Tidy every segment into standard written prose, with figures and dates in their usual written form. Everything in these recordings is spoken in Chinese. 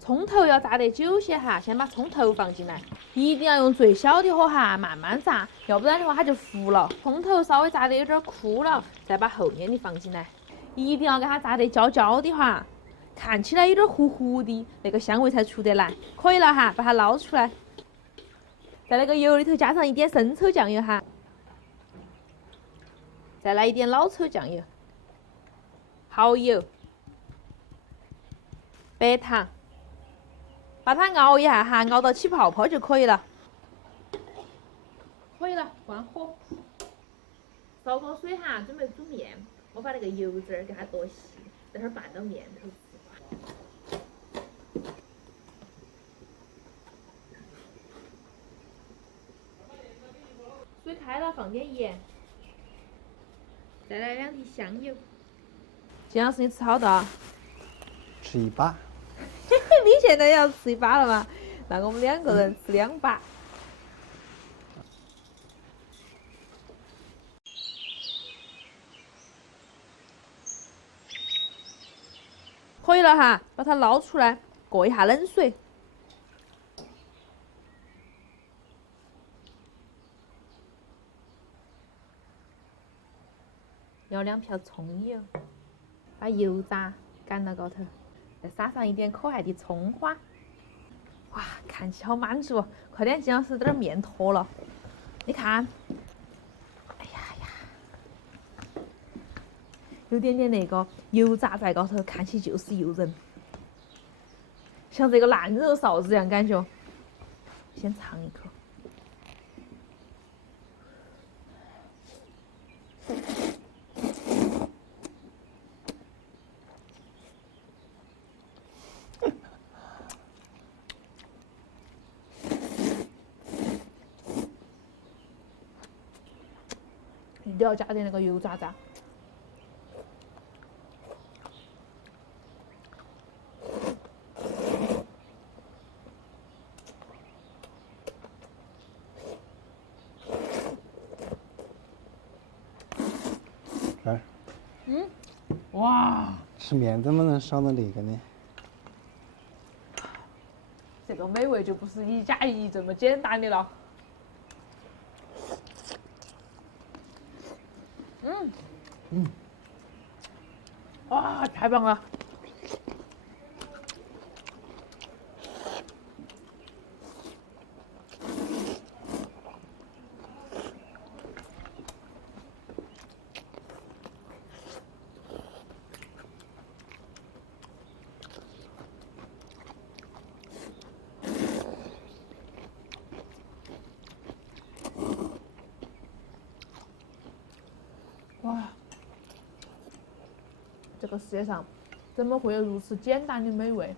葱头要炸得久些哈，先把葱头放进来，一定要用最小的火哈，慢慢炸，要不然的话它就糊了。葱头稍微炸得有点枯了，再把后面的放进来，一定要给它炸得焦焦的哈，看起来有点糊糊的，那个香味才出得来。可以了哈，把它捞出来，在那个油里头加上一点生抽酱油哈，再来一点老抽酱油、蚝油、白糖。把它熬一下哈，熬到起泡泡就可以了。可以了，关火，烧高水哈，准备煮面。我把那个油脂给它剁细，等会儿拌到面头吃。水开了，放点盐，再来2滴香油。金老师，你吃好多？吃一把。你现在也要吃一把了吗？那我们2个人吃2把。可以了哈，把它捞出来，过一下冷水。要2瓢葱油，把油渣赶到高头。再撒上一点可爱的葱花，哇，看起好满足！快点，金老师，这儿面坨了，你看，哎呀呀，有点点那个油炸在高头，看起就是诱人，像这个烂肉臊子一样感觉。先尝一口。一定要加点那个油炸炸。这哇，吃面怎么能少了那个呢？这个美味就不是1加1这么简单的了。哇，太棒了！哇，这个世界上怎么会有如此简单的美味？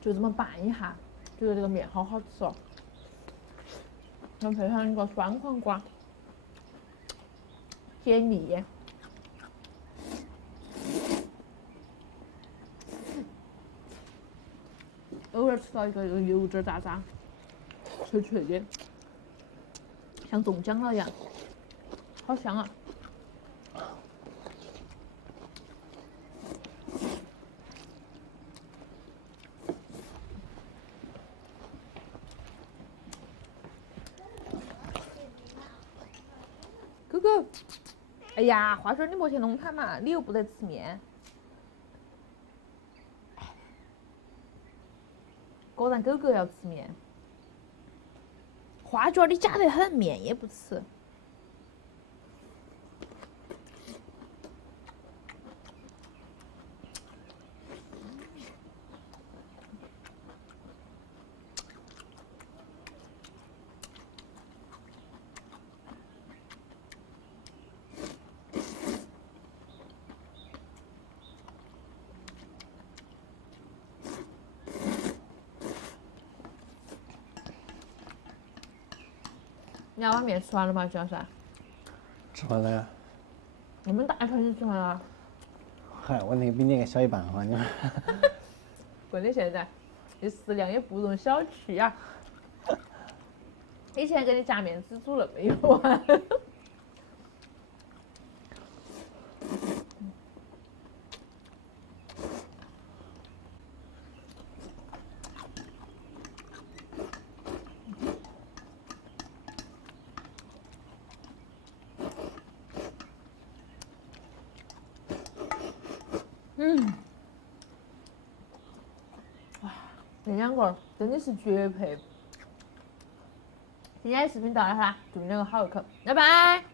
就这么拌一下，觉得这个面好好吃哦。再配上一个酸黄瓜，解腻。偶尔吃到一个这个油脂炸炸，脆脆的，像中奖了一样，好香啊！狗狗，哎呀，话说你莫去弄它嘛，你又不得吃面。果然狗狗要吃面，花卷你假得很，面也不吃。你要把面吃完了吗，徐老师？吃完了呀。我们大盆就吃完了。嗨，我那个比你个小一半哈，你们。关键现在这食量也不容小觑呀。以前给你夹面只煮那么一碗。哇，这两个真的是绝配。今天的视频到这哈啦，祝你两个好胃口，拜拜。